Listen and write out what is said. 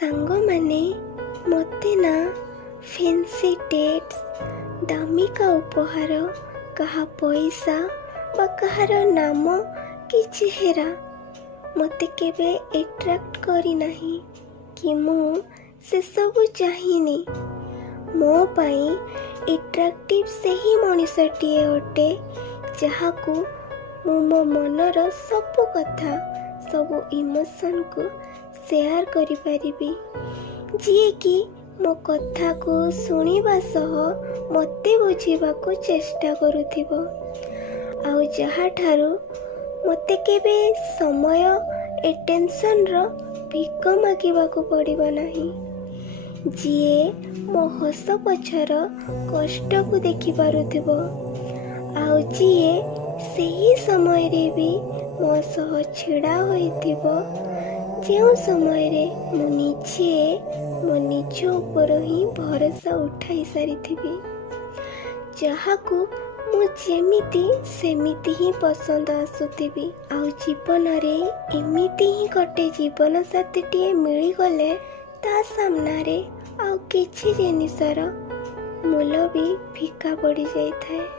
ସାଙ୍ଗମାନେ ମୋତେ ନା ଫେନ୍ସି ଡେଟ୍ସ, ଦାମିକା ଉପହାର, କାହା ପଇସା ବା କାହାର ନାମ କି ଚେହେରା ମୋତେ କେବେ ଆଟ୍ରାକ୍ଟ କରିନାହିଁ କି ମୁଁ ସେସବୁ ଚାହିଁନି। ମୋ ପାଇଁ ଆଟ୍ରାକ୍ଟିଭ ସେହି ମଣିଷଟିଏ ଅଟେ ଯାହାକୁ ମୁଁ ମୋ ମନର ସବୁ କଥା, ସବୁ ଇମୋସନ୍କୁ ସେୟାର କରିପାରିବି, ଯିଏକି ମୋ କଥାକୁ ଶୁଣିବା ସହ ମୋତେ ବୁଝିବାକୁ ଚେଷ୍ଟା କରୁଥିବ, ଆଉ ଯାହାଠାରୁ ମୋତେ କେବେ ସମୟ ଆଟେନସନ୍ର ଭିକ ମାଗିବାକୁ ପଡ଼ିବ ନାହିଁ, ଯିଏ ମୋ ହସ ପଛର କଷ୍ଟକୁ ଦେଖିପାରୁଥିବ, ଆଉ ଯିଏ ସେହି ସମୟରେ ବି ମୋ ସହ ଛିଡ଼ା ହୋଇଥିବ ଯେଉଁ ସମୟରେ ମୁଁ ନିଜେ ମୋ ନିଜ ଉପର ହିଁ ଭରସା ଉଠାଇ ସାରିଥିବି, ଯାହାକୁ ମୁଁ ଯେମିତି ସେମିତି ହିଁ ପସନ୍ଦ ଆସୁଥିବି। ଆଉ ଜୀବନରେ ଏମିତି ହିଁ ଗୋଟେ ଜୀବନ ସାଥୀଟିଏ ମିଳିଗଲେ ତା ସାମ୍ନାରେ ଆଉ କିଛି ଜିନିଷର ମୂଲ୍ୟ ବି ଫିକା ପଡ଼ିଯାଇଥାଏ।